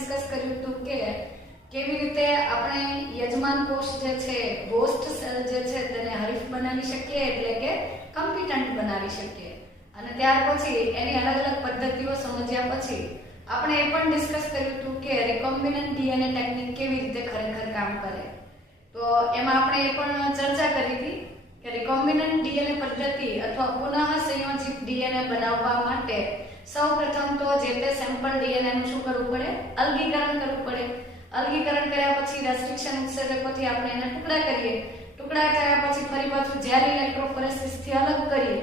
Discuss કર્યું હતું કે કેવી રીતે આપણે યજમાન કોષ જે છે હોસ્ટ સેલ જે છે તેને હરીફ બનાવી શકીએ એટલે કે કમ્પિટન્ટ બનાવી શકીએ અને ત્યાર પછી એની અલગ અલગ પદ્ધતિઓ સમજ્યા પછી આપણે એ પણ ડિસ્કસ કર્યું હતું કે રિકોમ્બિનન્ટ ડીએનએ ટેકનિક કેવી રીતે ખરેખર કામ કરે તો એમાં આપણે એ પણ ચર્ચા કરી હતી કે રિકોમ્બિનન્ટ ડીએનએ પદ્ધતિ અથવા પુનઃ સંયોજિત ડીએનએ બનાવવા માટે સૌપ્રથમ તો જે તે સેમ્પલ ડીએનએ નું શું કરવું પડે અલગીકરણ કરવું પડે અલગીકરણ કર્યા પછી રેસ્ટ્રિક્શન ઉત્સેચકોથી આપણે એને ટુકડા કરીએ ટુકડા કર્યા પછી ફરી પાછું જેલ ઇલેક્ટ્રોફોરેસિસ થી અલગ કરીએ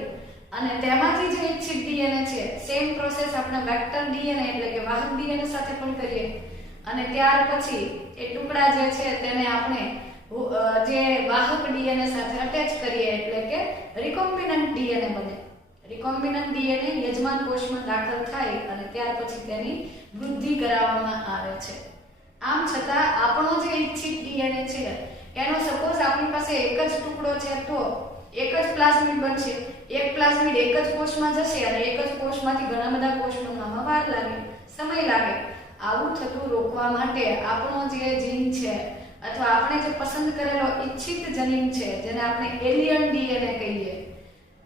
અને તેમાંથી જે ઇચ્છિત ડીએનએ છે સેમ પ્રોસેસ આપણે વેક્ટર ડીએનએ એટલે કે વાહક ડીએનએ સાથે પણ કરીએ અને ત્યાર પછી એ ટુકડા જે છે તેને આપણે જે વાહક ડીએનએ સાથે અટેચ કરીએ એટલે કે રિકોમ્બિનન્ટ ડીએનએ બને રિકોમ્બિનન્ટ ડીએનએ યજમાન કોષમાં દાખલ થાય અને ત્યાર પછી તેની વૃદ્ધિ કરાવવામાં આવે છે આમ છતાં આપણો જે ઇચ્છિત ડીએનએ છે એનો સપોઝ આપણી પાસે એક જ ટુકડો છે તો એક જ પ્લાઝમિડ બનશે એક પ્લાઝમિડ એક જ કોષમાં જશે અને એક જ કોષમાંથી ઘણા બધા કોષ બનવામાં વાર લાગે સમય લાગે આવું થતું રોકવા માટે આપણો જે જીન છે અથવા આપણે જે પસંદ કરેલો ઇચ્છિત જનીન છે જેને આપણે એલિયન ડીએનએ કહીએ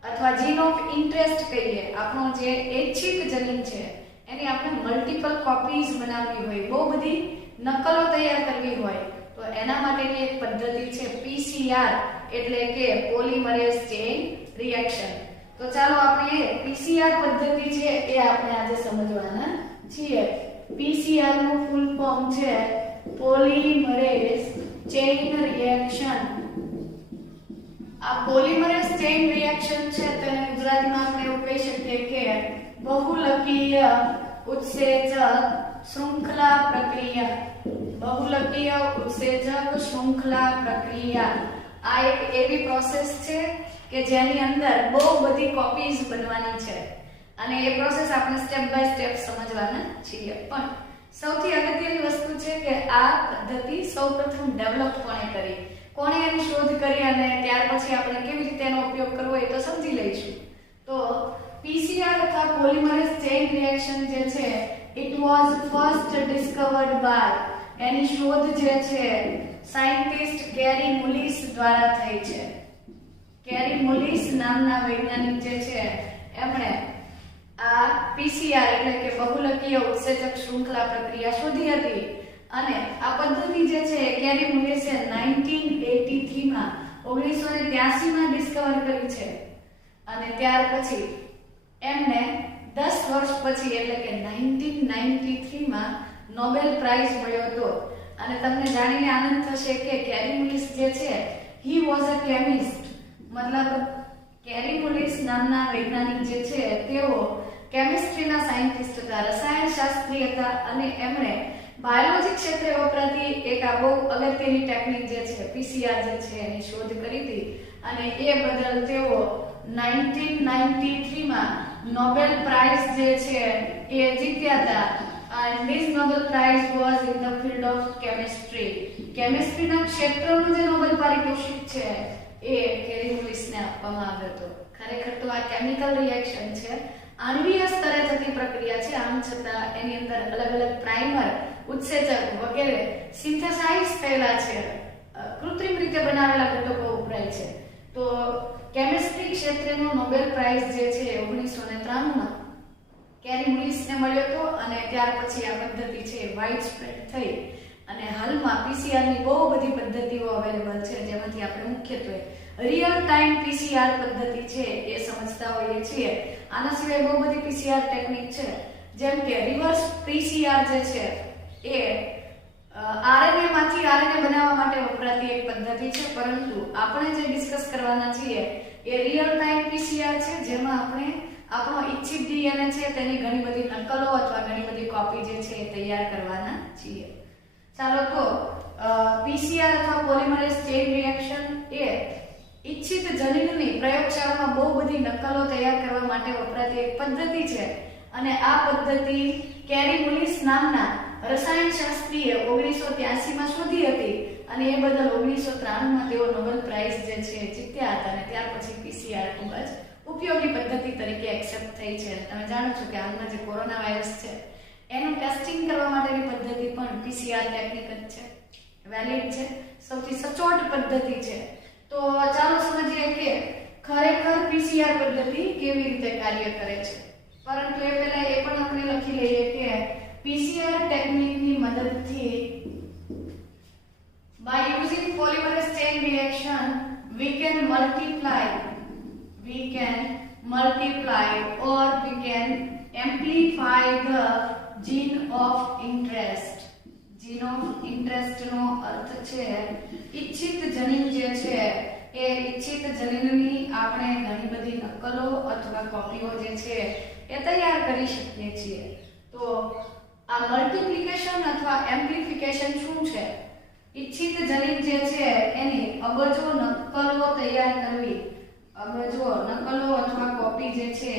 અથવા જીન ઓફ ઇન્ટરેસ્ટ કહીએ આપણો જે ઈચ્છિત જનીન છે એની આપણે મલ્ટીપલ કોપીઝ બનાવવી હોય બહુ બધી નકલો તૈયાર કરવી હોય તો એના માટેની એક પદ્ધતિ છે પીસીઆર એટલે કે પોલિમરેઝ ચેઇન રિએક્શન તો ચાલો આપણે પીસીઆર પદ્ધતિ છે એ આપણે આજે સમજવાના છીએ પીસીઆર નું ફૂલ ફોર્મ છે પોલિમરેઝ ચેઇન રિએક્શન આ પોલિમરેઝ ચેઇન રિએક્શન છે તેને ગુજરાતીમાં આપણે એવું કહી શકીએ કે બહુલકીય ઉત્સેચક શૃંખલા પ્રક્રિયા બહુલકીય ઉત્સેચક શૃંખલા પ્રક્રિયા આ એક એવી પ્રોસેસ છે કે જેની અંદર બહુ બધી કોપીઝ બનવાની છે અને એ પ્રોસેસ આપણે સ્ટેપ બાય સ્ટેપ સમજવાના છીએ પણ સૌથી અગત્યની વસ્તુ છે કે આ પદ્ધતિ સૌપ્રથમ ડેવલપ કોણે એની શોધ કરી અને ત્યાર પછી આપણે કેવી રીતે એનો ઉપયોગ કરવો એ તો સમજી લઈશું તો પીસીઆર અથવા પોલિમરેઝ ચેઇન રિએક્શન જે છે it was first discovered by એની શોધ જે છે સાયન્ટિસ્ટ કેરી મુલિસ દ્વારા થઈ છે કેરી મુલિસ નામના વૈજ્ઞાનિક જે છે એમણે આ પીસીઆર એટલે કે બહુલકીય ઉત્સેચક શૃંખલા પ્રક્રિયા શોધી હતી અને આ પદ્ધતિ જે છે કેરી મુલિસે 1983 માં 1983 માં ડિસ્કવર કરી છે અને ત્યાર પછી એમને 10 વર્ષ પછી એટલે કે 1993 માં નોબેલ પ્રાઇઝ મળ્યો હતો અને તમને જાણીને આનંદ થશે કે કેરી મુલિસ જે છે હી વોઝ અ કેમિસ્ટ મતલબ કેરી મુલિસ નામના વૈજ્ઞાનિક જે છે તેઓ કેમિસ્ટ્રીના સાયન્ટિસ્ટ હતા રસાયણશાસ્ત્રી હતા અને એમણે બાયોલોજી ક્ષેત્રે વપરાતી એક આ બહુ અગત્યની ટેકનિક જે છે પીસીઆર જે છે એની શોધ કરી હતી અને એ બદલ તેઓ 1993 માં નોબેલ પ્રાઇઝ જે છે એ જીત્યા હતા and this Nobel Prize was in the field of chemistry કેમિસ્ટ્રીના ક્ષેત્રનું જે નોબેલ પારિતોષિક છે એ કેરી મુલિસને આપવામાં આવ્યો હતો ખરેખર તો આ કેમિકલ રિએક્શન છે આણ્વીય સ્તરે થતી પ્રક્રિયા છે આમ છતાં એની અંદર અલગ અલગ પ્રાઇમર ઉત્સેચક વગેરે સિન્થેસાઇઝ થયેલા છે કૃત્રિમ રીતે બનાવેલા ઘટકો વપરાય છે તો કેમિસ્ટ્રી ક્ષેત્રનો નોબેલ પ્રાઇઝ જે છે 1993 માં કેરી મુલિસને મળ્યો હતો અને ત્યાર પછી આ પદ્ધતિ છે વાઇડ સ્પ્રેડ થઈ અને હાલમાં પીસીઆર ની બહુ બધી પદ્ધતિઓ અવેલેબલ છે જેમાંથી આપણે મુખ્યત્વે રિયલ ટાઈમ પીસીઆર પદ્ધતિ છે એ સમજતા હોઈએ છીએ આના સિવાય બહુ બધી પીસીઆર ટેકનિક છે જેમ કે રિવર્સ પીસીઆર જે છે એ આરએનએ માંથી આરએનએ બનાવવા માટે વપરાતી એક પદ્ધતિ છે પરંતુ આપણે જે ડિસ્કસ કરવાના છીએ એ રિયલ ટાઈમ પીસીઆર છે જેમાં આપણે આપણો ઇચ્છિત ડીએનએ છે તેની ઘણી બધી નકલો અથવા ઘણી બધી કોપી જે છે એ તૈયાર કરવાના છીએ ચાલો તો પીસીઆર અથવા પોલિમરેઝ ચેઇન રિએક્શન એ ઇચ્છિત જનીનની પ્રયોગશાળામાં બહુ બધી નકલો તૈયાર કરવા માટે વપરાતી એક પદ્ધતિ છે અને આ પદ્ધતિ કેરી મુલિસ નામના રસાયણશાસ્ત્રીએ 1983 માં શોધી હતી અને એ બદલ 1993 માં તેઓ નોબેલ પ્રાઇઝ જે છે જીત્યા હતા અને ત્યાર પછી પીસીઆર ખૂબ જ ઉપયોગી પદ્ધતિ તરીકે એક્સેપ્ટ થઈ છે તમે જાણો છો કે હાલમાં જે કોરોના વાયરસ છે એનું ટેસ્ટિંગ કરવા માટેની પદ્ધતિ પણ પીસીઆર ટેકનિક જ છે, વેલિડ છે, સૌથી સચોટ પદ્ધતિ છે. તો ચાલો સમજીએ કે ખરેખર પીસીઆર પદ્ધતિ કેવી રીતે કાર્ય કરે છે. પરંતુ એ પહેલા એ પણ આપણે લખી લઈએ કે પીસીઆર ટેકનિકની મદદથી by using polymerase chain reaction we can multiply or we can amplify the gene of interest. gene of interest નો અર્થ છે ઈચ્છિત જનીન જે છે એ ઈચ્છિત જનીનની આપણે ઘણી બધી નકલો અથવા કોપીઓ જે છે એ તૈયાર કરી શકીએ છીએ. તો આ મલ્ટિપ્લિકેશન અથવા એમ્પ્લિફિકેશન શું છે? ઈચ્છિત જનીન જે છે એની અબજો નકલો તૈયાર કરવી, અબજો નકલો અથવા કોપી જે છે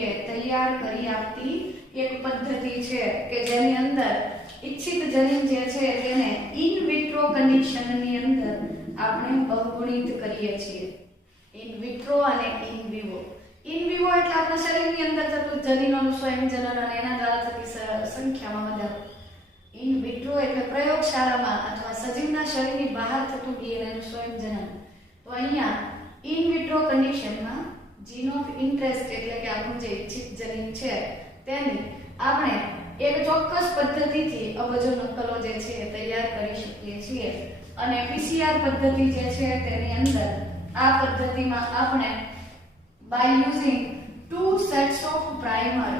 એ તૈયાર કરી આપતી એક પદ્ધતિ છે કે જેની અંદર ઈચ્છિત જનીન જે છે તેને ઇન વિટ્રો કન્ડિશનની અંદર આપણે બહુગુણિત કરીએ છીએ. ઇન વિટ્રો અને ઇન વિવો. ઇન વિવો એટલે આપણા શરીરની અંદર થતું જનીનોનું સ્વયંજનન અને એના દ્વારા થતી સંખ્યામાં વધારો. ઇન વિટ્રો એટલે પ્રયોગશાળામાં અથવા સજીવના શરીરની બહાર થતું ડીએનએનું સ્વયંજનન. તો અહીંયા ઇન વિટ્રો કન્ડિશનમાં જીન ઓફ ઇન્ટરેસ્ટ એટલે કે આપણું જે ઈચ્છિત જનીન છે તેની આપણે એક ચોક્કસ પદ્ધતિથી અબજો નકલો જે છે તૈયાર કરી શકીએ છીએ. અને પીસીઆર પદ્ધતિ જે છે તેની અંદર આ પદ્ધતિમાં આપણે by using two sets of primer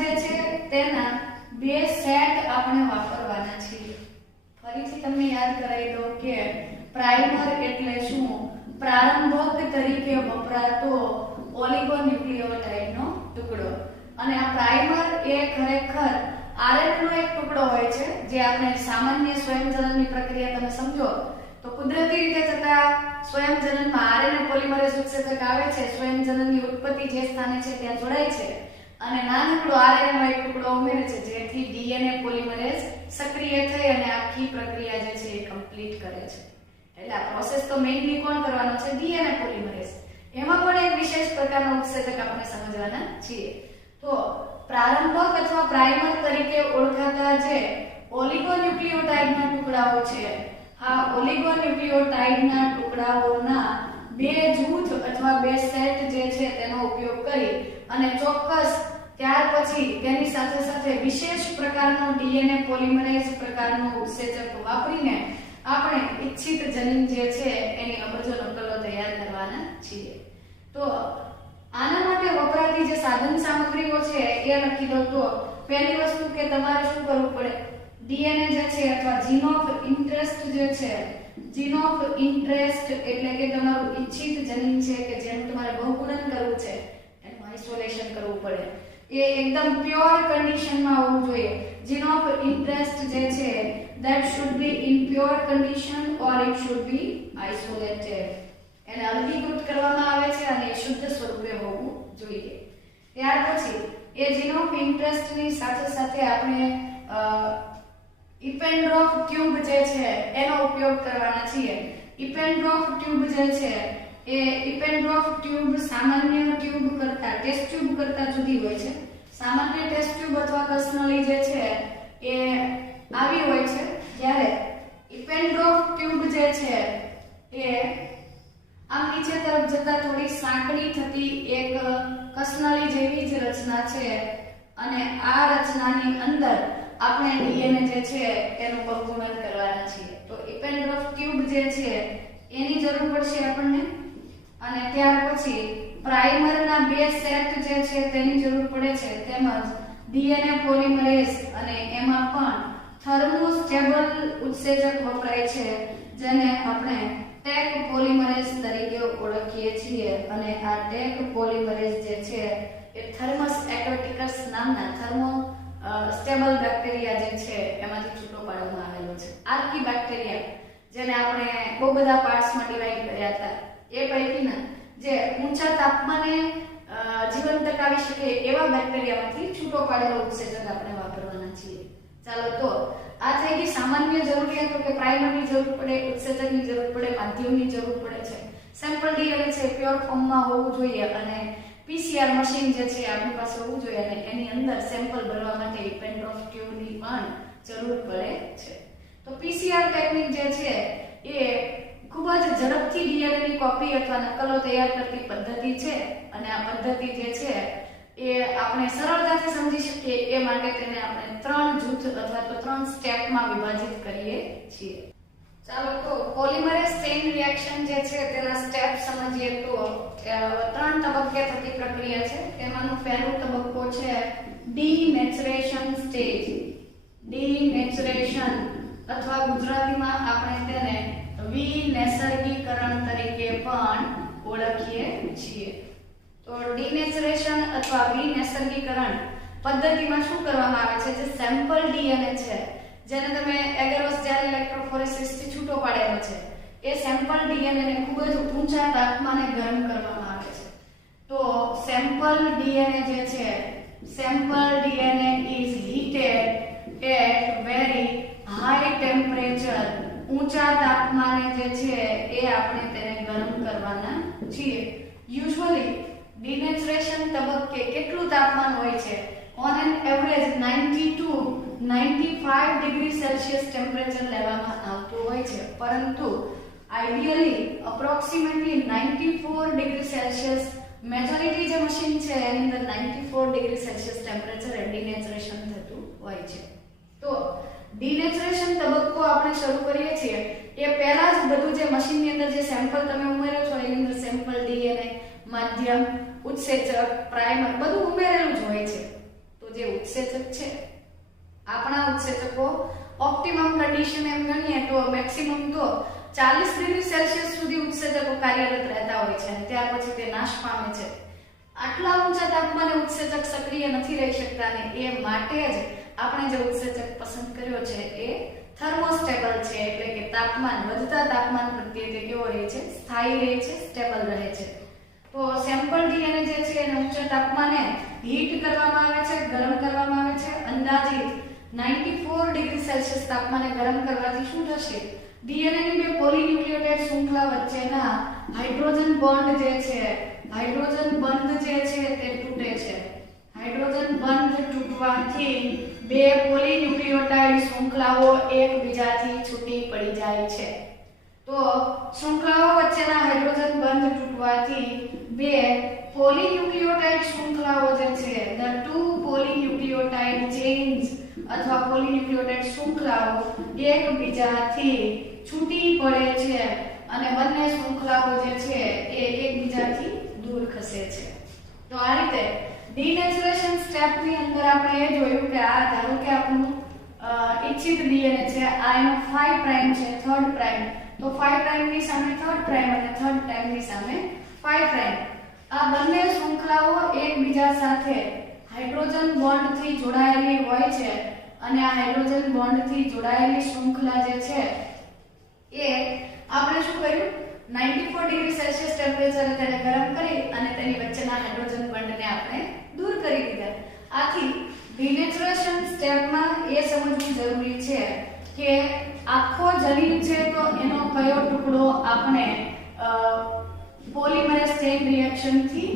જે છે તેના બે સેટ આપણે વાપરવાના છીએ. ફરીથી તમને યાદ કરાવી દઉં કે પ્રાઇમર એટલે શું? પ્રારંભક તરીકે વપરાતો ઓલિગોન્યુક્લિયોટાઇડનો ટુકડો. અને આ પ્રાઇમર એ ખરેખર આરએનએ નો એક ટુકડો હોય છે જે આપણે સામાન્ય સ્વયંજનનની પ્રક્રિયા તમે સમજો તો કુદરતી રીતે થતા સ્વયંજનનમાં આરએનએ પોલિમરેઝ ઉત્સેચક આવે છે, સ્વયંજનનની ઉત્પત્તિ જે સ્થાને છે ત્યાં જોડાય છે અને નાનકડો આરએનએ નો એક ટુકડો ઉમેરે છે જેથી ડીએનએ પોલિમરેઝ સક્રિય થઈ અને આખી પ્રક્રિયા જે છે એ કમ્પ્લીટ કરે છે. એટલે આ પ્રોસેસ તો મેઇનલી કોણ કરવાનો છે? DNA polymerase. એમાં પણ એક વિશેષ પ્રકારનો ઉત્સેચક આપણે સમજવાના છીએ. તો પ્રારંભક અથવા પ્રાઇમર તરીકે ઓળખાતા જે ઓલિગોન્યુક્લિયોટાઇડના ટુકડાઓ છે, આ ઓલિગોન્યુક્લિયોટાઇડના ટુકડાઓના બે જૂથ અથવા બે સેટ જે છે તેનો ઉપયોગ કરી અને ચોક્કસ ત્યાર પછી તેની સાથે સાથે વિશેષ પ્રકારનો ડીએનએ પોલિમરેઝ પ્રકારનો ઉત્સેચક વાપરીને આપણે ઈચ્છિત જનીન જે છે એની અબજો નકલો તૈયાર કરવાના છીએ. તો આના માટે વપરાતી જે સાધન સામગ્રીઓ છે એ લખી દો. તો પહેલી વસ્તુ કે તમારે શું કરવું પડે? ડીએનએ જે છે અથવા જીન ઓફ ઇન્ટરેસ્ટ જે છે, જીન ઓફ ઇન્ટરેસ્ટ એટલે કે તમારું ઈચ્છિત જનીન છે કે જેનું તમારે બહુગુણન કરવું છે એનું આઇસોલેશન કરવું પડે. એ એકદમ પ્યોર કન્ડિશનમાં હોવું જોઈએ. જીન ઓફ ઇન્ટરેસ્ટ જે છે that should be in pure condition or it should be isolated. એને અલગીકૃત કરવામાં આવે છે અને શુદ્ધ સ્વરૂપે હોવું જોઈએ. ત્યાર પછી એ જીન ઓફ ઇન્ટરેસ્ટની સાથે સાથે આપણે ઇપેન્ડ્રોફ ટ્યુબ જે છે એનો ઉપયોગ કરવાના છીએ. ઇપેન્ડ્રોફ ટ્યુબ જે છે એ ઇપેન્ડ્રોફ ટ્યુબ સામાન્ય ટ્યુબ કરતા ટેસ્ટ ટ્યુબ કરતા જુદી હોય છે. સામાન્ય ટેસ્ટ ટ્યુબ અથવા કસનળી જે છે એ આવી હોય છે, જ્યારે ઇપેન્ડ્રોફ ટ્યુબ જે છે એ આમ નીચે તરફ જતા થોડી સાંકડી થતી એક કસનળી જેવી જ રચના છે અને આ રચનાની અંદર આપણે ડીએનએ જે છે એનું બહુગુણન કરવાના છીએ. તો ઇપેન્ડ્રોફ ટ્યુબ જે છે એની જરૂર પડશે આપણને. અને ત્યાર પછી પ્રાઇમરના બે સેટ જે છે તેની જરૂર પડે છે, તેમજ ડીએનએ પોલિમરેઝ અને એમાં પણ થર્મોસ્ટેબલ ઉત્સેચક વપરાય છે જેને આપણે ટેક પોલિમરેઝ તરીકે ઓળખીએ છીએ. અને આ ટેક પોલિમરેઝ જે છે એ થર્મસ એક્વેટિકસ નામના થર્મો સ્ટેબલ બેક્ટેરિયા જે છે એમાંથી છૂટો પાડવામાં આવેલો છે. આર્કી બેક્ટેરિયા જેને આપણે બહુ બધા પાર્ટ્સમાં ડિવાઈડ કર્યા હતા એ પૈકીના જે ઊંચા તાપમાને જીવન ટકાવી શકે એવા બેક્ટેરિયામાંથી છૂટો પાડેલો ઉત્સેચક આપણે વાપરવાના છીએ. ચાલો, તો આ થઈ ગઈ સામાન્ય જરૂરિયાતો કે પ્રાઇમરની જરૂર પડે, ઉત્સેચકની જરૂર પડે, માધ્યમની જરૂર પડે છે. સેમ્પલ ડીએનએ છે પ્યોર ફોર્મમાં હોવું જોઈએ અને પીસીઆર મશીન જે છે આપણી પાસે હોવું જોઈએ અને એની અંદર સેમ્પલ ભરવા માટે પેન ડ્રોપ ટ્યુબની પણ જરૂર પડે છે. તો પીસીઆર ટેકનિક જે છે એ ખૂબ જ ઝડપથી ડીએનએ ની કોપી અથવા નકલો તૈયાર કરતી પદ્ધતિ છે અને આ પદ્ધતિ જે છે એ આપણે સરળતાથી સમજી શકીએ એ માટે તેને આપણે 3 જૂથ અથવા તો 3 સ્ટેપમાં વિભાજિત કરીએ છીએ. ચાલો તો પોલિમરેઝ ચેઇન રિએક્શન જે છે તેના સ્ટેપ સમજીએ તો 3 તબક્કે થતી પ્રક્રિયા છે. તેમાંનો પહેલો તબક્કો છે ડીનેચરેશન સ્ટેજ. ડીનેચરેશન અથવા ગુજરાતીમાં આપણે તેને વિનેસર્ગીકરણ તરીકે પણ ઓળખીએ છીએ. તો ડીનેચરેશન અથવા વિનેસર્ગીકરણ પદ્ધતિમાં શું કરવામાં આવે છે, જે સેમ્પલ ડીએનએ છે જેને તમે એગેરોસ જેલ ઇલેક્ટ્રોફોરેસિસ થી છૂટો પાડેલો છે, એ સેમ્પલ ડીએનએ ને ખૂબ જ ઊંચા તાપમાને ગરમ કરવામાં આવે છે. તો સેમ્પલ ડીએનએ જે છે, sample DNA is heated at very high temperature. ઊંચા તાપમાને જે છે એ આપણે તેને ગરમ કરવાના છીએ. યુઝ્યુઅલી ડીનેચરેશન તબક્કે કેટલું તાપમાન હોય છે? On an average 90 to 95 degree Celsius temperature લેવામાં આવતું હોય છે, પરંતુ ideally approximately 94 degree Celsius majority જે મશીન છે એની અંદર 94 ડિગ્રી સેલ્સિયસ ટેમ્પરેચર ડીનેચરેશન થતું હોય છે. તો ડીનેચરેશન તબક્કો આપણે શરૂ કરીએ છીએ એ પહેલા જ બધું જે મશીનની અંદર જે સેમ્પલ તમે ઉમેરો છો એની અંદર સેમ્પલ ડીએનએ, માધ્યમ, ઉત્સેચક, પ્રાઇમર બધું ઉમેરેલું જ હોય છે. તો જે ઉત્સેચક છે, આપણા ઉત્સેચકો ઓપ્ટિમમ કન્ડિશન એમ ગણીએ તો મેક્સિમમ તો 40 ડિગ્રી સેલ્સિયસ સુધી ઉત્સેચકો કાર્યરત રહેતા હોય છે અને ત્યાર પછી તે નાશ પામે છે. આટલા ઊંચા તાપમાને ઉત્સેચક સક્રિય નથી રહી શકતા ને એ માટે જ આપણે જે ઉત્સેચક પસંદ કર્યો છે એ થર્મોસ્ટેબલ છે, એટલે કે તાપમાન વધતા તાપમાન પ્રત્યે તે કેવો રહે છે, સ્થાયી રહે છે, સ્ટેબલ રહે છે. તો સેમ્પલ ડીએનએ જે છે એને ઊંચા તાપમાને હીટ કરવામાં આવે છે, ગરમ કરવામાં આવે છે. અંદાજિત 94 ડિગ્રી સેલ્સિયસ તાપમાને ગરમ કરવાથી શું થશે? ડીએનએ ની બે પોલીન્યુક્લિયોટાઇડ શૃંખલા વચ્ચેના હાઇડ્રોજન બોન્ડ જે છે, હાઇડ્રોજન બંધ જે છે તે તૂટે છે. હાઇડ્રોજન બંધ તૂટવાથી બે પોલીન્યુક્લિયોટાઇડ શૃંખલાઓ એકબીજાથી છૂટી પડી જાય છે. તો શૃંખલાઓ વચ્ચેના હાઇડ્રોજન બંધ તૂટવાથી બે પોલીન્યુક્લિયોટાઇડ શૃંખલાઓ જે છે, the two polynucleotide chains અથવા પોલીન્યુક્લિયોટાઇડ શૃંખલાઓ એકબીજાથી છૂટી પડે છે અને બંને શૃંખલાઓ જે છે એ એકબીજાથી દૂર ખસે છે. તો આ રીતે ડીનેચરેશન સ્ટેપની અંદર આપણે એ જોયું કે આ ધારો કે આપણું ઇચ્છિત ડીએનએ છે, આ એનો 5 પ્રાઇમ છે, 3rd પ્રાઇમ, તો 5 પ્રાઇમ ની સામે 3rd પ્રાઇમ અને 3rd પ્રાઇમ ની સામે 5 પ્રાઇમ. આ બંને શૃંખલાઓ એકબીજા સાથે હાઇડ્રોજન બોન્ડ થી જોડાયેલી હોય છે અને આ હાઇડ્રોજન બોન્ડ થી જોડાયેલી શૃંખલા જે છે એ આપણે શું કર્યું, 94 ડિગ્રી સેલ્સિયસ ટેમ્પરેચરે તેને ગરમ કરી અને તેની વચ્ચેના હાઇડ્રોજન બંધને આપણે દૂર કરી દીધા. આથી ડીનેચરેશન સ્ટેપમાં એ સમજવું જરૂરી છે કે આખો જનીન છે તો એનો કયો ટુકડો આપણે પોલિમરેઝ ચેઇન રિએક્શન થી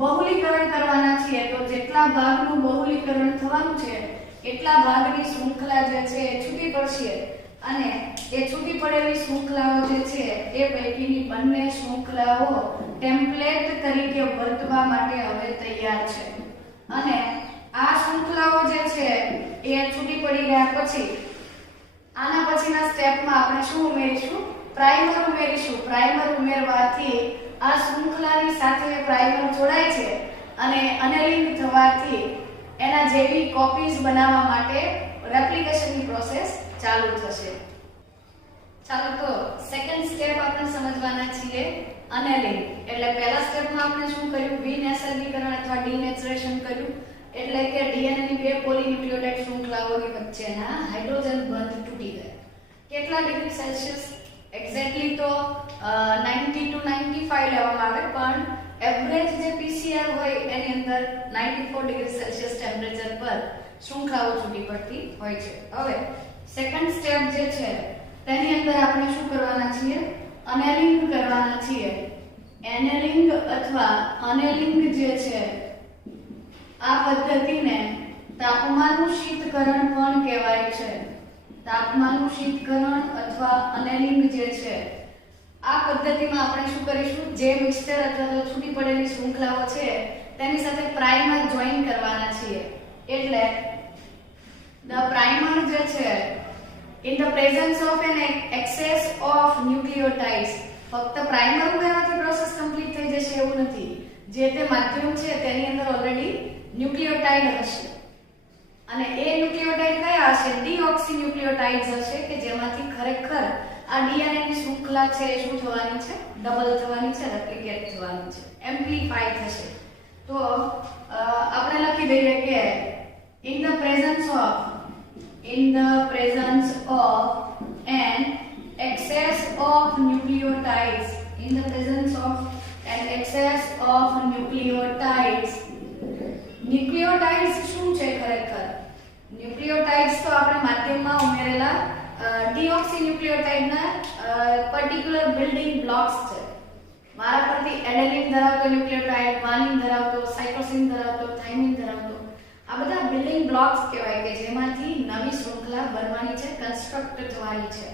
બહુલીકરણ કરવાના છીએ. તો જેટલા ભાગનું બહુલીકરણ થવાનું છે એટલા ભાગની શૃંખલા જે છે એ છૂટી પડશે અને એ છૂટી પડેલી શૃંખલાઓ જે છે એ પૈકીની બંને શૃંખલાઓ ટેમ્પલેટ તરીકે વર્તવા માટે હવે તૈયાર છે. અને આ શૃંખલાઓ જે છે એ છૂટી પડી ગયા પછી આના પછીના સ્ટેપમાં આપણે શું ઉમેરીશું, પ્રાઇમર ઉમેરીશું. પ્રાઇમર ઉમેરવાથી આ શૃંખલાની સાથે પ્રાઇમર જોડાય છે અને અનેલિંગ થવાથી એના જેવી કોપીઝ બનાવવા માટે રેપ્લિકેશનની પ્રોસેસ ચાલુ થશે. ચાલો તો સેકન્ડ સ્ટેપ આપણે સમજવાના છીએ, અનેલિંગ. એટલે પહેલા સ્ટેપમાં આપણે શું કર્યું, વિનેસર્ગીકરણ અથવા ડીનેચરેશન કર્યું, એટલે કે ડીએનએ ની બે પોલીન્યુક્લિયોટાઇડ શૃંખલાઓની વચ્ચેના હાઇડ્રોજન બંધ તૂટી ગયા. કેટલા ડિગ્રી સેલ્સિયસ? એક્ઝેક્ટલી તો 90 to 95 લેવામાં આવે, પણ એવરેજ જે પીસીઆર હોય એની અંદર 94 ડિગ્રી સેલ્સિયસ ટેમ્પરેચર પર શૃંખલાઓ છૂટી પડતી હોય છે. હવે સેકન્ડ સ્ટેપ જે છે તેની અંદર આપણે શું કરવાના છીએ, અનેલિંગ કરવાના છીએ. એનેલિંગ અથવા અનેલિંગ જે છે આ પદ્ધતિને તાપમાનનું શીતકરણ પણ કહેવાય છે. તાપમાનનું શીતકરણ અથવા અનેલિંગ જે છે આ પદ્ધતિમાં આપણે શું કરીશું, જે મિક્સચર અથવા તો છૂટી પડેલી શૃંખલાઓ છે તેની સાથે પ્રાઇમર જોઈન કરવાના છીએ. એટલે the primer જે છે in the presence of an excess of nucleotides, ફક્ત પ્રાઇમર ઉમેરવાથી પ્રોસેસ કમ્પ્લીટ થઈ જશે એવું નથી. જે તે માધ્યમ છે તેની અંદર ઓલરેડી ન્યુક્લિયોટાઇડ હશે અને એ ન્યુક્લિયોટાઇડ કયા હશે, ડીઓક્સીન્યુક્લિયોટાઇડ્સ હશે કે જેમાંથી ખરેખર આ ડીએનએ ની શૃંખલા છે એ શું થવાની છે, ડબલ થવાની છે, રેપ્લિકેટ થવાની છે, એમ્પ્લિફાય થશે. તો આપણે લખી દઈએ કે in the presence of an excess of nucleotides, in the presence of an excess of nucleotides, ન્યુક્લિયોટાઇડ્સ શું છે ખરેખર, ન્યુક્લિયોટાઇડ્સ તો આપણે માધ્યમમાં ઉમેરેલા ડીઓક્સીન્યુક્લિયોટાઇડના પર્ટિક્યુલર બિલ્ડિંગ બ્લોક્સ છે. મારા પરથી એડેનિન ધરાવતો ન્યુક્લિયોટાઇડ, વાલિન ધરાવતો, સાઇટોસિન ધરાવતો, થાઇમિન ધરાવતો, આ બધા બિલ્ડિંગ બ્લોક્સ કહેવાય કે જેમાંથી નવી શૃંખલા બનવાની છે, કન્સ્ટ્રક્ટ થવાની છે.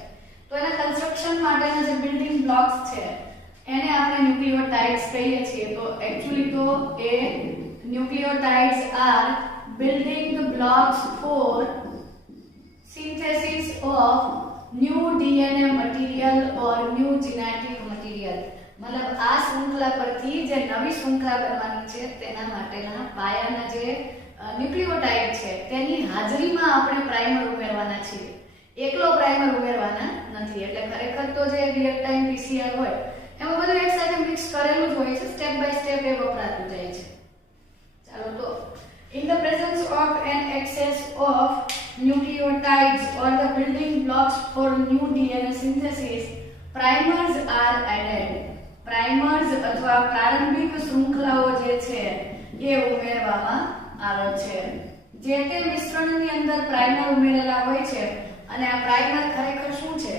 તો એના કન્સ્ટ્રક્શન માટેના જે બિલ્ડિંગ બ્લોક્સ છે એને આપણે ન્યુક્લિયોટાઇડ્સ કહીએ છીએ. તો એક્ચ્યુઅલી તો એ nucleotides are building blocks for synthesis of new DNA material or new genetic material. મતલબ આ શૃંખલા પરથી જે નવી શૃંખલા બનવાની છે તેના માટેના પાયાના જે ન્યુક્લિયોટાઇડ છે તેની હાજરીમાં આપણે પ્રાઇમર ઉમેરવાના છીએ. એકલો પ્રાઇમર ઉમેરવાના નથી. એટલે ખરેખર તો જે રિયલ ટાઈમ પીસીઆર હોય એમાં બધું એકસાથે મિક્સ કરેલું જ હોય છે, સ્ટેપ બાય સ્ટેપ એ વપરાતું જાય છે. ચાલો તો in the presence of an excess of nucleotides or the building blocks for new DNA synthesis, primers are added. Primers અથવા પ્રારંભિક શૃંખલાઓ જે છે એ ઉમેરવામાં આવે છે. જે તે મિશ્રણની અંદર પ્રાઇમર ઉમેરેલા હોય છે અને આ પ્રાઇમર ખરેખર શું છે,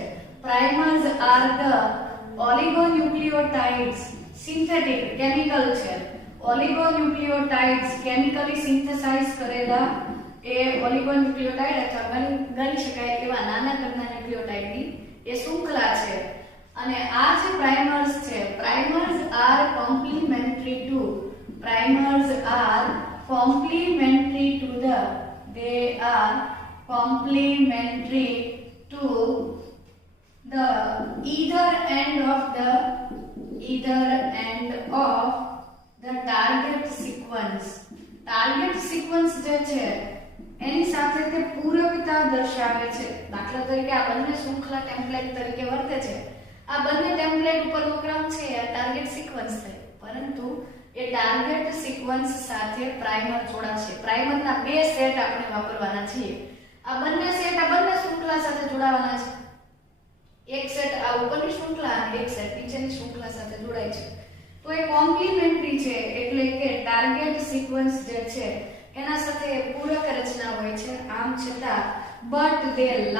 primers are the oligonucleotides, synthetic chemical છે. ઓલિગોન્યુક્લિયોટાઇડ્સ કેમિકલી સિન્થેસાઇઝ કરેલા એ ઓલિગોન્યુક્લિયોટાઇડ અથવા ગણી શકાય એવા નાના કદના ન્યુક્લિયોટાઇડની એ શૃંખલા છે. અને આ જે પ્રાઇમર્સ છે, primers are complementary to, primers are complementary to the, they are complementary to the either end of the target sequence. Target sequence જે છે એની સાથે તે પૂરકતા દર્શાવે છે. દાખલા તરીકે આ બંને શૃંખલા ટેમ્પલેટ તરીકે વર્તે છે. આ બંને ટેમ્પલેટ ઉપરનો ક્રમ છે આ ટાર્ગેટ સિક્વન્સ છે, પરંતુ એ ટાર્ગેટ સિક્વન્સ સાથે પ્રાઇમર જોડાશે. પ્રાઇમરના બે સેટ આપણે વાપરવાના છીએ. આ બંને સેટ આ બંને શૃંખલા સાથે જોડાવાના છે. એક સેટ આ ઉપરની શૃંખલા અને એક સેટ નીચેની શૃંખલા સાથે જોડાય છે. તો એ કોમ્પ્લિમેન્ટરી છે, એટલે કે ટાર્ગેટ સિક્વન્સ જે છે એના સાથે પૂરક રચના હોય છે. આમ છતાં but they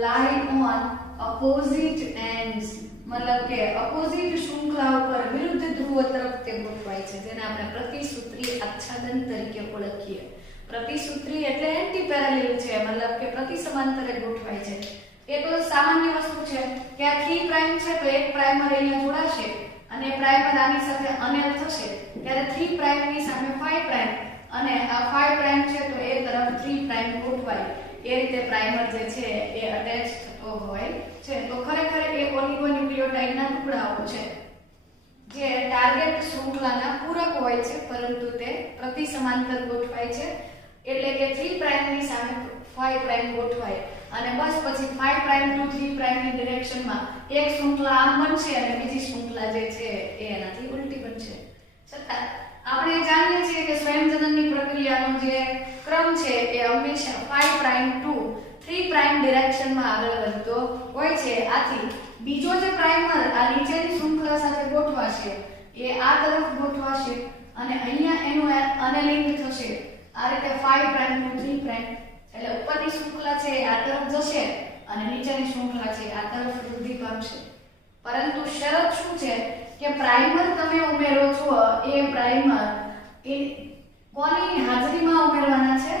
lie on opposite ends, મતલબ કે અપોઝિટ શૃંખલા ઉપર વિરુદ્ધ ધ્રુવ તરફ તે ગોઠવાય છે, જેને આપણે પ્રતિસૂત્રી આચ્છાદન તરીકે ઓળખીએ. પ્રતિસૂત્રી એટલે એન્ટી પેરેલલ છે, મતલબ કે પ્રતિ સમાંતરે ગોઠવાય છે. એ તો સામાન્ય વસ્તુ છે કે આ 3 પ્રાઇમ છે તો એક પ્રાઇમર અહીંયા જોડાશે અને પ્રાઇમર આની સાથે અનેલ થશે, ત્યારે 3 પ્રાઇમ ની સામે 5 પ્રાઇમ અને આ 5 પ્રાઇમ છે તો એ તરફ 3 પ્રાઇમ ગોઠવાય. એ રીતે પ્રાઇમર જે છે એ અટેચ થતો હોય છે. તો ખરેખર એ ઓલિગોન્યુક્લિયોટાઇડના ટુકડાઓ છે જે ટાર્ગેટ શૃંખલાના પૂરક હોય છે, પરંતુ તે પ્રતિ સમાંતર ગોઠવાય છે. એટલે કે 3 પ્રાઇમ ની સામે 5 પ્રાઇમ ગોઠવાય અને બસ પછી 5 પ્રાઇમ ટુ 3 પ્રાઇમ ની ડિરેક્શનમાં એક શૃંખલા આમ બનશે અને બીજી શૃંખલા જે છે એ એનાથી ઉલટી બનશે. છતાં આપણે જાણીએ છીએ કે સ્વયંજનનની પ્રક્રિયાનો જે ક્રમ છે એ હંમેશા 5 પ્રાઇમ ટુ 3 પ્રાઇમ ડિરેક્શનમાં આગળ વધતો હોય છે. આથી બીજો જે પ્રાઇમર આ નીચેની શૃંખલા સાથે ગોઠવાશે એ આ તરફ ગોઠવાશે અને અહીંયા એનું અનેલિંગ થશે. આ રીતે 5 પ્રાઇમ ટુ 3 પ્રાઇમ, એટલે ઉપરની શૃંખલા છે આ તરફ જશે અને નીચેની શૃંખલા છે આ તરફ વૃદ્ધિ પામશે. પરંતુ શરત શું છે કે પ્રાઇમર તમે ઉમેરો છો એ પ્રાઇમર એ કોની હાજરીમાં ઉમેરવાના છે?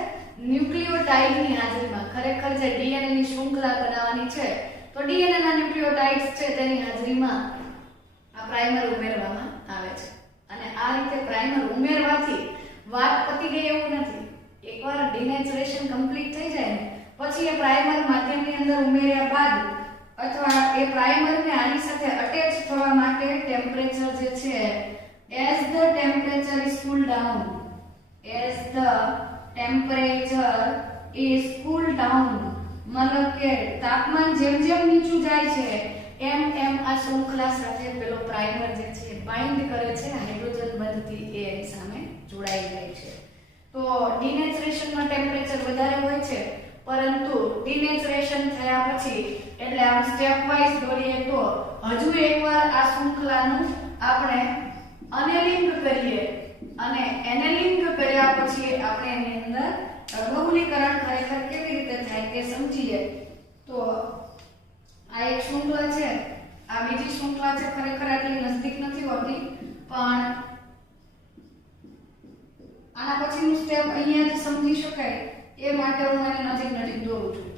ન્યુક્લિયોટાઇડની હાજરીમાં. ખરેખર જે ડીએનએ ની શૃંખલા બનાવવાની છે તો ડીએનએ ના ન્યુક્લિયોટાઇડ્સ છે તેની હાજરીમાં આ પ્રાઇમર ઉમેરવામાં આવે છે. અને આ રીતે પ્રાઇમર ઉમેરવાથી વાત પતી ગઈ એવું નથી. એકવાર ડિનેચરેશન કમ્પ્લીટ થઈ જાય ને પછી એ પ્રાઇમર માધ્યમની અંદર ઉમેર્યા બાદ અથવા એ પ્રાઇમરને આની સાથે અટેચ થવા માટે ટેમ્પરેચર જે છે as the temperature is cooled down, as the temperature is cooled down, મતલબ કે તાપમાન જેમ જેમ નીચું જાય છે એમ એમ આ શૃંખલા સાથે પેલો પ્રાઇમર જે છે બાઇન્ડ કરે છે, હાઇડ્રોજન બંધથી એ એની સામે જોડાઈ જાય છે. તો ડિનેચરેશનમાં ટેમ્પરેચર વધારે હોય છે, પરંતુ ડિનેચરેશન થયા પછી એટલે આમ સ્ટેપ વાઇઝ દોરીએ તો હજુ એકવાર આ શૃંખલાનું આપણે અનેલિંગ કરીએ અને એનેલિંગ કર્યા પછી આપણે એની અંદર બહુલીકરણ ખરેખર કેવી રીતે થાય તે સમજીએ. તો આ એક શૃંખલા છે, આ બીજી શૃંખલા છે, ખરેખર આટલી નજીક નથી હોતી પણ આના પછીનું સ્ટેપ અહીંયા જ સમજી શકાય એ માટે હું એને નજીક નજીક દોરું છું.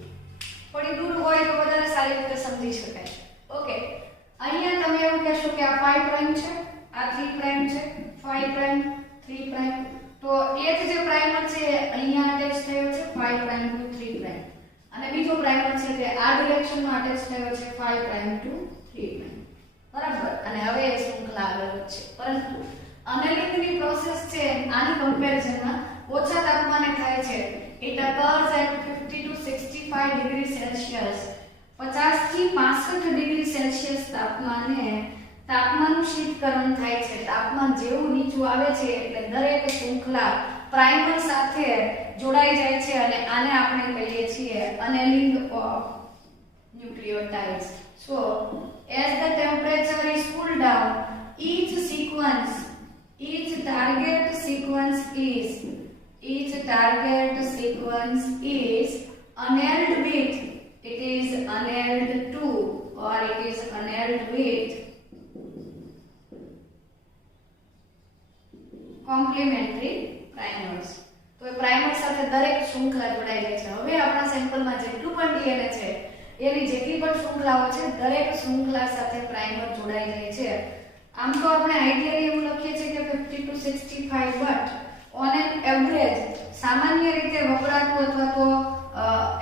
થોડી દૂર હોય તો વધારે સારી રીતે સમજી શકાય. ઓકે, અહીંયા તમે એવું કહેશો કે આ 5 પ્રાઇમ છે, આ 3 પ્રાઇમ છે, 5 પ્રાઇમ 3 પ્રાઇમ. તો એ જ જે પ્રાઇમર છે અહીંયા અટેચ થયો છે 5 પ્રાઇમ ટુ 3 પ્રાઇમ અને બીજો પ્રાઇમર છે તે આ ડિરેક્શનમાં અટેચ થયો છે 5 પ્રાઇમ ટુ 3 પ્રાઇમ. બરાબર. અને હવે એ શૃંખલા આગળ વધશે, પરંતુ અનેલિંગની પ્રોસેસ છે આની કમ્પેરિઝનમાં ઓછા તાપમાને થાય છે. It occurs at 50 to 65 degree Celsius. 50 થી 65 ડિગ્રી સેલ્સિયસ તાપમાનનું શીતકરણ થાય છે. તાપમાન જેવું નીચું આવે છે એટલે દરેક શૃંખલા પ્રાઇમર સાથે જોડાઈ જાય છે અને આને આપણે કહીએ છીએ અનેલિંગ of ન્યુક્લિયોટાઇડ્સ. So as the temperature is cooled down, each target sequence is annealed with, it is annealed to or it is annealed with complementary primers. તો એ પ્રાઇમર સાથે દરેક શૃંખલા જોડાઈ જાય છે. હવે આપણા સેમ્પલમાં જેટલું પણ ડીએનએ છે એની જેટલી પણ શૃંખલાઓ છે દરેક શૃંખલા સાથે પ્રાઇમર જોડાઈ જાય છે. આમ તો આપણે આઈડિયલી એવું લખીએ છીએ કે 50 to 65 but on an average સામાન્ય રીતે વપરાતું અથવા તો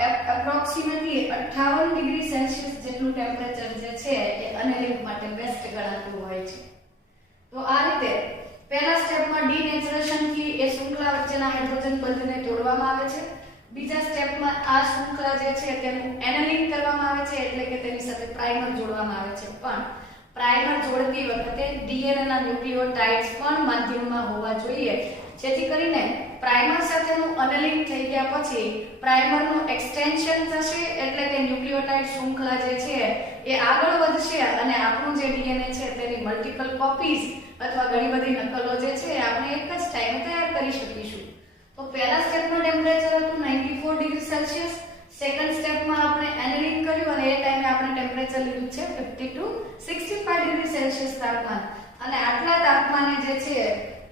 એપ્રોક્સિમેટલી 58 ડિગ્રી સેલ્સિયસ જેટલું ટેમ્પરેચર જે છે એ અનેલિંગ માટે બેસ્ટ ગણાતું હોય છે. તો આ રીતે પહેલા સ્ટેપમાં ડિનેચરેશન થી એ શૃંખલા વચ્ચેના હાઇડ્રોજન બંધને તોડવામાં આવે છે. બીજા સ્ટેપમાં આ શૃંખલા જે છે તેનું એનેલિંગ કરવામાં આવે છે એટલે કે તેની સાથે પ્રાઇમર જોડવામાં આવે છે. પણ પ્રાઇમર જોડતી વખતે ડીએનએ ના ન્યુક્લિયોટાઇડ્સ પણ માધ્યમમાં હોવા જોઈએ, જેથી કરીને પ્રાઇમર સાથેનું અનેલિંગ થઈ ગયા પછી પ્રાઇમરનું એક્સટેન્શન થશે એટલે કે ન્યુક્લિયોટાઇડ શૃંખલા જે છે એ આગળ વધશે અને આપણું જે ડીએનએ છે તેની મલ્ટીપલ કોપીઝ અથવા ઘણી બધી નકલો જે છે આપણે એક જ ટાઈમે તૈયાર કરી શકીશું. તો પહેલા સ્ટેપનું ટેમ્પરેચર હતું 94 ડિગ્રી સેલ્સિયસ. સેકન્ડ સ્ટેપમાં આપણે એનેલિંગ કર્યું અને એ ટાઈમે આપણે ટેમ્પરેચર લીધું છે 50 to 65 ડિગ્રી સેલ્સિયસ તાપમાન. અને આટલા તાપમાને જે છે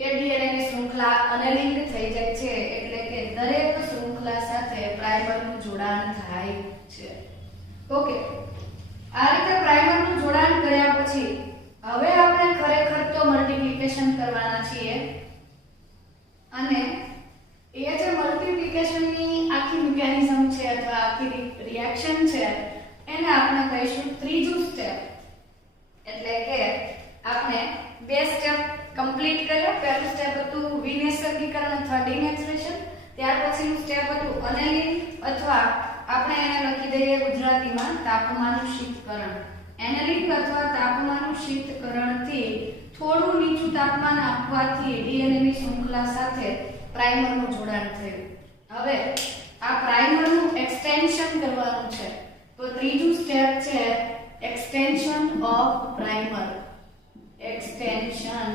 એ ડીએનએ ની શૃંખલા અનેલિંગ થઈ જાય છે એટલે કે દરેક શૃંખલા સાથે પ્રાઇમરનું જોડાણ થાય છે. ઓકે, આ રીતે પ્રાઇમરનું જોડાણ કર્યા પછી હવે આપણે ખરેખર તો મલ્ટીપ્લિકેશન કરવાના છીએ અને એ જે મલ્ટીપ્લિકેશનની આખી મિકેનિઝમ છે અથવા આખી રિએક્શન છે એને આપણે કહીશું ત્રીજું સ્ટેપ. એટલે કે આપણે બે સ્ટેપ કમ્પ્લીટ કર્યા. પહેલું સ્ટેપ હતું વિનેસર્ગીકરણ અથવા ડિનેચરેશન, ત્યાર પછીનું સ્ટેપ હતું અનેલિંગ અથવા આપણે એને લખી દઈએ ગુજરાતીમાં તાપમાનનું શીતકરણ. એનેલિંગ અથવા તાપમાનનું શીતકરણથી થોડું નીચું તાપમાન આપવાથી ડીએનએ ની શૃંખલા સાથે પ્રાઇમરનું જોડાણ થયું. હવે આ પ્રાઇમરનું એક્સટેન્શન કરવાનું છે. તો ત્રીજું સ્ટેપ છે extension of primer. Extension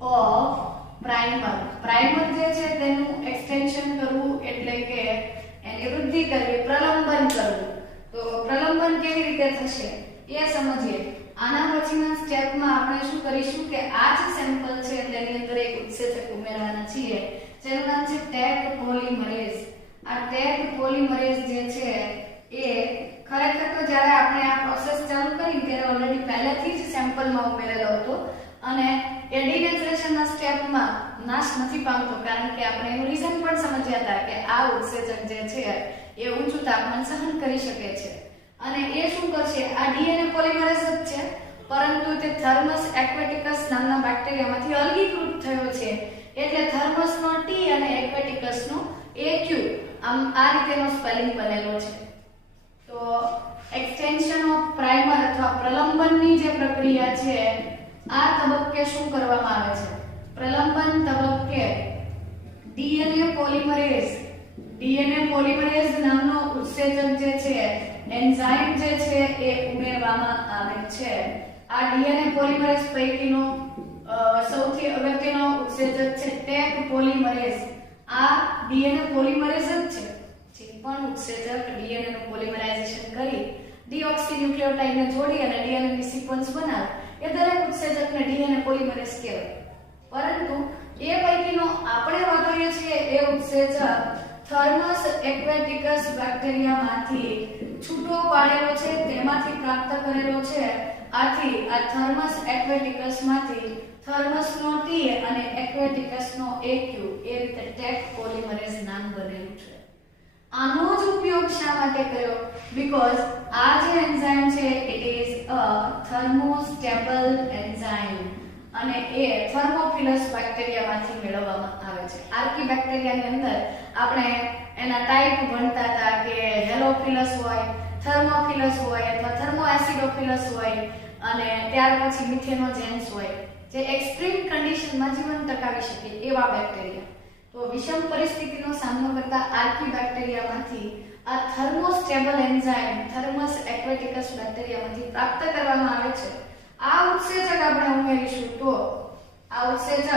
of primer. Primer જે છે તેનું એક્સટેન્શન કરવું એટલે કે એની વૃદ્ધિ કરવી, પ્રલંબન કરવું. તો પ્રલંબન કેવી રીતે થશે એ સમજીએ. આના પોલિમરેઝ. આ ટેગ પોલિમરેઝ જે છે એ ખરેખર તો જ્યારે આપણે આ પ્રોસેસ ચાલુ કરી ત્યારે ઓલરેડી પહેલેથી જ સેમ્પલમાં ઉમેરેલો હતો અને એ ડિનેચરેશનના સ્ટેપમાં નાશ નથી પામતો, કારણ કે આપણે એનું રીઝન પણ સમજ્યા હતા કે આ ઉત્સેચક જે છે એ ઊંચું તાપમાન સહન કરી શકે છે. અને એ શું કરશે, આ ડીએનએ પોલિમરેઝ જ છે, પરંતુ તે થર્મસ એક્વેટિકસ નામના બેક્ટેરિયામાંથી અલગીકૃત થયો છે. એટલે થર્મસનો ટી અને એક્વેટિકસનો એક્યુ, આમ આ રીતેનો સ્પેલિંગ બનેલો છે. તો એક્સટેન્શન ઓફ પ્રાઇમર અથવા પ્રલંબનની જે પ્રક્રિયા છે આ તબક્કે શું કરવામાં આવે છે? પ્રલંબન તબક્કે ડીએનએ પોલિમરેઝ નામનો ઉત્સેચક જે છે, એન્ઝાઇમ જે છે એ ઉમેરવામાં આવે છે. આ ડીએનએ પોલિમરેઝ પૈકીનો સૌથી અગત્યનો ઉત્સેચક છે ટેગ પોલિમરેઝ. આ ડીએનએ પોલિમરેઝ જ છે. જે પણ ઉત્સેચક ડીએનએ નું પોલિમરાઇઝેશન કરી ડીઓક્સીન્યુક્લિયોટાઇડને જોડી અને ડીએનએ ની સિક્વન્સ બનાવે એ દરેક ઉત્સેચકને ડીએનએ પોલિમરેઝ કહેવાય. પરંતુ એ પૈકીનો આપણે વાપરીએ છીએ એ ઉત્સેચક થર્મસ એક્વેટિકસ બેક્ટેરિયામાંથી છૂટો પાડેલો છે, તેમાંથી પ્રાપ્ત કરેલો છે. આથી આ થર્મસ એક્વેટિકસમાંથી થર્મસનો ટી અને એક્વેટિકસનો એક્યુ એ રીતે ટેગ પોલિમરેઝ નામ બનેલું છે. આનો જ ઉપયોગ શા માટે કર્યો? બીકોઝ આ જે એન્ઝાઇમ છે ઇટ ઇઝ અ થર્મોસ્ટેબલ એન્ઝાઇમ અને એ થર્મોફિલસ બેક્ટેરિયામાંથી મેળવવામાં આવે છે. આર્કી બેક્ટેરિયાની અંદર આપણે એના ટાઈપ ભણતા હતા કે હેલોફિલસ હોય, થર્મોફિલસ હોય અથવા થર્મોએસિડોફિલસ હોય અને ત્યાર પછી મિથેનોજેન્સ હોય, જે એક્સ્ટ્રીમ કન્ડિશનમાં જીવન ટકાવી શકે એવા બેક્ટેરિયા. તો વિષમ પરિસ્થિતિનો સામનો કરતા આર્કી બેક્ટેરિયામાંથી આ થર્મોસ્ટેબલ એન્ઝાઇમ થર્મસ એક્વેટિકસ બેક્ટેરિયામાંથી પ્રાપ્ત કરવામાં આવે છે. આ ઉત્સેચક આપણે ઉમેરીશું તો આ ઉત્સેચક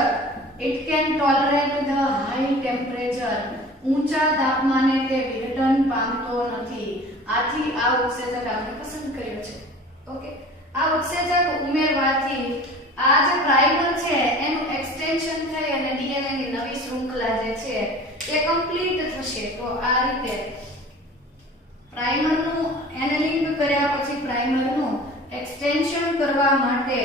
it can tolerate the high temperature, ઊંચા તાપમાને તે વિઘટન પામતો નથી. આથી આ ઉત્સેચક આપણે પસંદ કર્યો છે. ઓકે, આ ઉત્સેચક ઉમેરવાથી આ જે પ્રાઇમર છે એનું એક્સટેન્શન થઈ અને ડીએનએ ની નવી શૃંખલા જે છે એ કમ્પ્લીટ થશે. તો આ રીતે પ્રાઇમરનું એનેલિંગ કર્યા પછી પ્રાઇમરનું એક્સટેન્શન કરવા માટે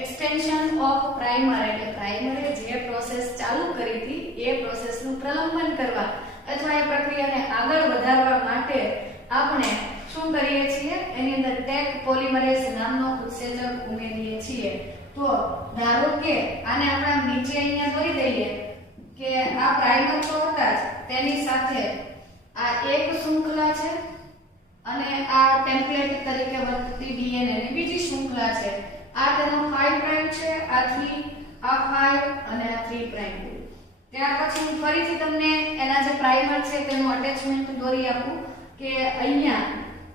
એક્સટેન્શન ઓફ પ્રાઇમર એટલે પ્રાઇમરે જે પ્રોસેસ ચાલુ કરી હતી એ પ્રોસેસનું પ્રલંબન કરવા અથવા એ પ્રક્રિયાને આગળ વધારવા માટે આપણે શું કરીએ છીએ, એની અંદર ટેગ પોલિમરેઝ નામનો ઉત્સેચક ઉમેરીએ છીએ. તો ધારો કે આને આપણે નીચે અહીંયા કરી દઈએ કે આ પ્રાઇમર તો હતા જ, તેની સાથે આ એક શૃંખલા છે અને આ ટેમ્પલેટ તરીકે વર્તતી ડીએનએ ની બીજી શૃંખલા છે. આ તેનો 5 પ્રાઇમ છે, આ 3, આ 5 અને આ 3 પ્રાઇમ. ત્યાર પછી હું ફરીથી તમને એના જે પ્રાઇમર છે તેનું અટેચમેન્ટ દોરી આપું કે અહીંયા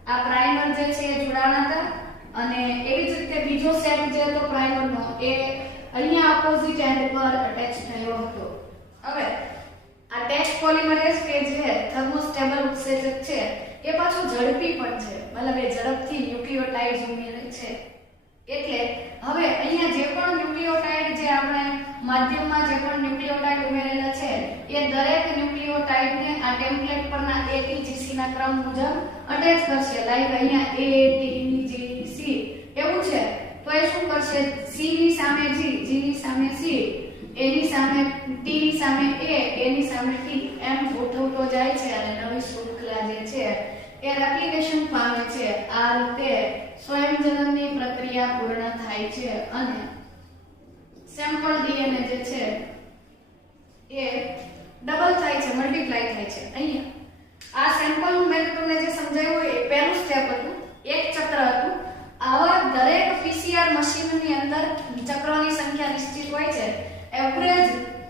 આ પ્રાઇમર જે છે એ જોડાણા હતા અને એવી જ રીતે બીજો સેટ જે હતો પ્રાઇમરનો એ અહીંયા ઓપોઝિટ એન્ડ પર અટેચ થયો હતો. હવે આ ટેગ પોલિમરેઝ કે જે થર્મોસ્ટેબલ ઉત્સેચક છે એ પાછું ઝડપી પણ છે, મતલબ એ ઝડપથી ન્યુક્લિયોટાઇડ્સ ઉમેરે છે. એટલે હવે અહીંયા જે પણ ન્યુક્લિયોટાઇડ જે આપણે માધ્યમમાં જે પણ ન્યુક્લિયોટાઇડ ઉમેરેલા છે એ દરેક ન્યુક્લિયોટાઇડને આ ટેમ્પલેટ પરના ATGC ના ક્રમ મુજબ અટેચ કરશે. લાઈક અહીંયા ATGC એવું છે તો એ શું કરશે, C ની સામે G, G ની સામે C, A ની સામે T ની સામે A, A ની સામે T એમ ગોઠવતો જાય છે અને નવી શૃંખલા જે છે એ રેપ્લિકેશન પામે છે. આ રીતે સ્વયંજનનની પ્રક્રિયા પૂર્ણ થાય છે અને સેમ્પલ ડીએનએ જે છે એ ડબલ થાય છે, મલ્ટીપ્લાય થાય છે. અહીંયા આ સેમ્પલ મેં તમને જે સમજાવ્યું એ પહેલું સ્ટેપ હતું, એક ચક્ર હતું. આવા દરેક પીસીઆર મશીનની અંદર ચક્રોની સંખ્યા નિશ્ચિત હોય છે. એવરેજ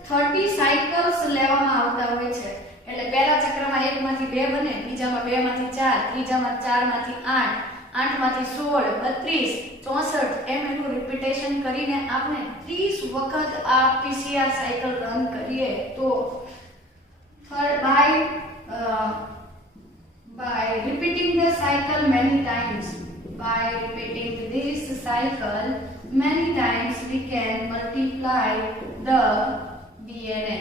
30 સાયકલ્સ લેવામાં આવતા હોય છે. એટલે પહેલા ચક્રમાં 1 માંથી 2 બને, બીજામાં 2 માંથી 4, ત્રીજામાં 4 માંથી 8, 8 માંથી 16, 32, 64 એમ એનું રિપીટેશન કરીને આપણે 30 વખત આ પીસીઆર સાયકલ રન કરીએ તો by repeating the cycle many times, by repeating this cycle many times we can multiply the DNA,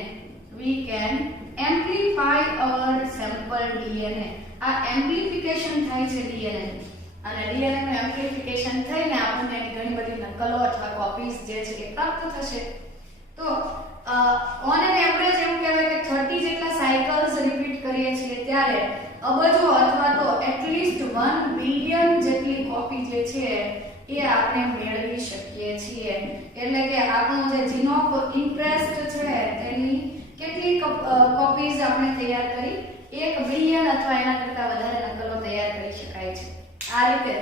we can amplify amplify our sample DNA. આ એમ્પ્લિફિકેશન થાય છે ડીએનએ અને ડીએનએ નું એમ્પ્લિફિકેશન થઈને આપણને એની ઘણી બધી નકલો અથવા કોપીઝ જે છે એ પ્રાપ્ત થશે. તો ઓન એન એવરેજ એવું કહેવાય કે 30 જેટલા સાયકલ્સ રિપીટ કરીએ છીએ ત્યારે અબજો અથવા તો એટલીસ્ટ 1 બિલિયન જેટલી કોપી જે છે એ આપણે મેળવી શકીએ છીએ. એટલે કે આપણો જે જીન ઓફ ઇન્ટરેસ્ટ છે તેની કેટલી કોપીઝ આપણે તૈયાર કરી 1 બિલિયન અથવા એના કરતા વધારે નકલો તૈયાર કરી શકાય છે. આ રીતે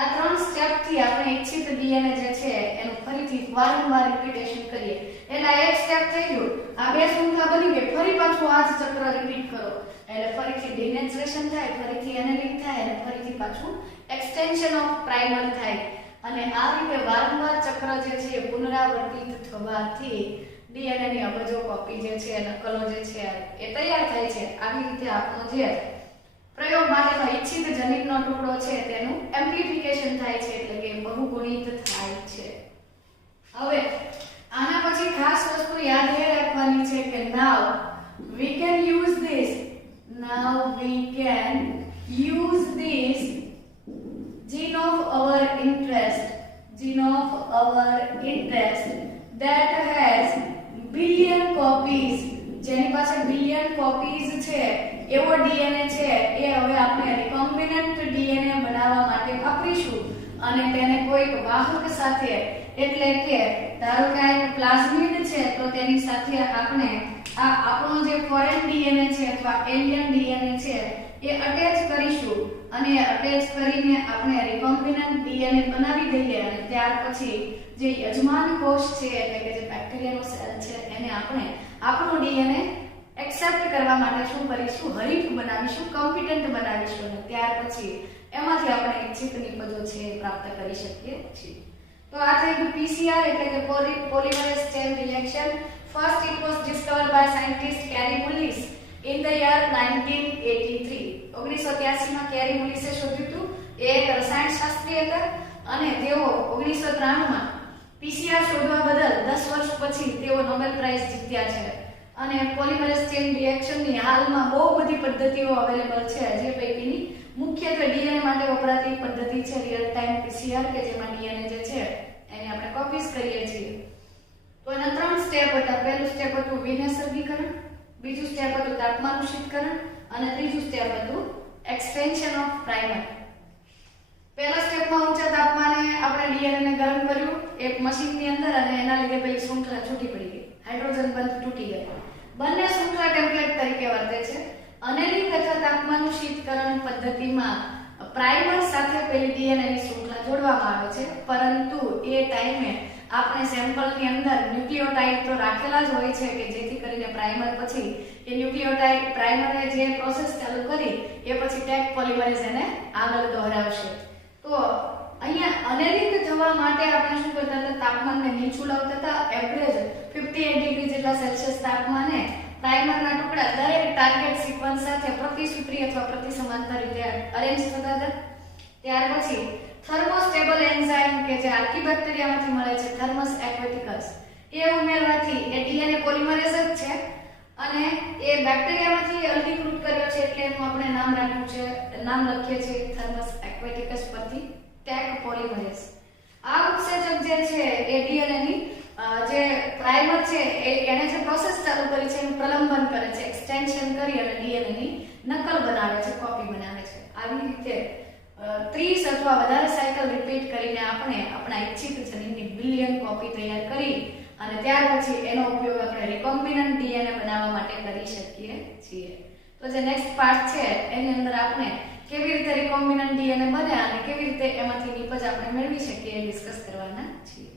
આ 3 સ્ટેપ થી આપણે ઇચ્છિત ડીએનએ જે છે એનું ફરીથી વારંવાર રિપીટેશન કરીએ એટલે એક સ્ટેપ થઈ ગયું, આ બે શૃંખલા બની ગઈ, ફરી પાછું આ જ ચક્ર રિપીટ કરો એટલે ફરીથી ડિનેચરેશન થાય, ફરીથી એનેલિંગ થાય અને ફરીથી પાછું એક્સટેન્શન ઓફ પ્રાઇમર થાય અને આ રીતે વારંવાર ચક્ર જે છે એ પુનરાવર્તિત થવાથી ડીએનએ ની અબજો કોપી જે છે નકલો જે છે એ તૈયાર થાય છે. આવી રીતે આપણો જે પ્રયોગ માટેનો ઈચ્છિત જનીનનો ટુકડો છે તેનું એમ્પ્લિફિકેશન થાય છે એટલે કે બહુગુણિત થાય છે. હવે આના પછી ખાસ વસ્તુ યાદ એ રાખવાની છે કે now we can use this gene of our interest that has billion copies, જેની પાસે બિલિયન કોપીઝ છે એવો ડીએનએ છે એ હવે આપણે રિકોમ્બિનન્ટ ડીએનએ બનાવવા માટે વાપરીશું અને તેને કોઈક વાહક સાથે એટલે કે ધારો કે આ એક પ્લાઝમિડ છે તો તેની સાથે આપણે આ આપણો જે ફોરેન ડીએનએ છે અથવા એલિયન ડીએનએ છે એ અટેચ કરીશું અને અટેચ કરીને આપણે રિકોમ્બિનન્ટ ડીએનએ બનાવી દઈએ અને ત્યાર પછી જે યજમાન કોષ છે એટલે કે જે બેક્ટેરિયાનો સેલ છે એને આપણે આપણો ડીએનએ એક્સેપ્ટ કરવા માટે શું કરીશું, હરીફ બનાવીશું, કોમ્પિટન્ટ બનાવીશું અને ત્યાર પછી એમાંથી આપણે ઇચ્છિત નિપજો છે પ્રાપ્ત કરી શકીએ છીએ. તો આ થઈ ગયું પીસીઆર એટલે કે polymerase chain reaction. First it was discovered by scientist Kary Mullis in the year 1983. 1983 માં કેરી મુલિસે શોધ્યું હતું. એ એક રસાયણશાસ્ત્રી હતા અને તેઓ 1993 માં પીસીઆર શોધવા બદલ 10 વર્ષ પછી તેઓ નોબેલ પ્રાઇઝ જીત્યા છે. અને પોલિમરેઝ ચેન રિએક્શનની હાલમાં બહુ બધી પદ્ધતિઓ અવેલેબલ છે જે પૈકીની મુખ્યત્વે ડીએનએ માટે વપરાતી પદ્ધતિ છે રિયલ ટાઈમ પીસીઆર કે જેમાં ડીએનએ જે છે એને આપણે કોપીઝ કરીએ છીએ. તો એના 3 સ્ટેપ હતા. પહેલું સ્ટેપ હતું વિનેસર્ગીકરણ, બીજું સ્ટેપ હતું તાપમાનુષિતકરણ અને ત્રીજું સ્ટેપ હતું એક્સટેન્શન ઓફ પ્રાઇમર. પહેલા સ્ટેપમાં ઊંચા તાપમાને આપણે ડીએનએ ને ગરમ કર્યું એક મશીનની અંદર અને એના લીધે પેલી શૃંખલા છૂટી પડી ગઈ, હાઇડ્રોજન બંધ તૂટી ગયા. બંને શૃંખલા ટેમ્પલેટ તરીકે વર્તે છે. અનેલિંગ અથવા તાપમાનુષિતકરણ પદ્ધતિમાં પ્રાઇમર સાથે પેલી ડીએનએ ની શૃંખલા જોડવામાં આવે છે પરંતુ એ ટાઈમે આપણે સેમ્પલની અંદર ન્યુક્લિયોટાઇડ તો રાખેલા જ હોય છે કે જેથી કરીને પ્રાઇમર પછી એ ન્યુક્લિયોટાઇડ પ્રાઇમરે જે પ્રોસેસ ચાલુ કરી એ પછી ટેક પોલિમરેઝ એને આગળ દોહરાવશે. તો અહીંયા અનેલિંગ થવા માટે આપણે શું કરતા હતા, તાપમાનને નીચું લાવતા હતા. એવરેજ 58 ડિગ્રી જેટલા સેલ્સિયસ તાપમાને પ્રાઇમરના ટુકડા દરેક ટાર્ગેટ સિક્વન્સ સાથે પ્રતિસૂત્રી અથવા પ્રતિસમાંતર રીતે અરેન્જ થતા હતા. ત્યાર પછી થર્મોસ્ટેબલ એન્ઝાઇમ કે જે આર્કીબેક્ટેરિયામાંથી મળે છે, થર્મસ એક્વેટિકસ, એ ઉમેરવાથી એ ડીએનએ પોલિમરેઝ જ છે અને એ બેક્ટેરિયામાંથી અલગીકૃત કર્યો છે એટલે એનું આપણે નામ લખીએ છીએ થર્મસ એક્વેટિકસ પરથી ટેક પોલિમરેઝ. આ ઉત્સેચક જે છે એ ડીએનએ ની જે પ્રાઇમર છે એને જે પ્રોસેસ ચાલુ કરી છે એનું પ્રલંબન કરે છે, એક્સટેન્શન કરી અને ડીએનએ ની નકલ બનાવે છે, કોપી બનાવે છે. આવી રીતે 30 અથવા વધારે સાયકલ રિપીટ કરીને આપણે આપણા ઇચ્છિત જનીનની બિલિયન કોપી તૈયાર કરી અને ત્યાર પછી એનો ઉપયોગ આપણે રિકોમ્બિનન્ટ ડીએનએ બનાવવા માટે કરી શકીએ છીએ. તો જે નેક્સ્ટ પાર્ટ છે એની અંદર આપણે કેવી રીતે રિકોમ્બિનન્ટ ડીએનએ બને અને કેવી રીતે એમાંથી નિપજ આપણે મેળવી શકીએ એ ડિસ્કસ કરવાના છીએ.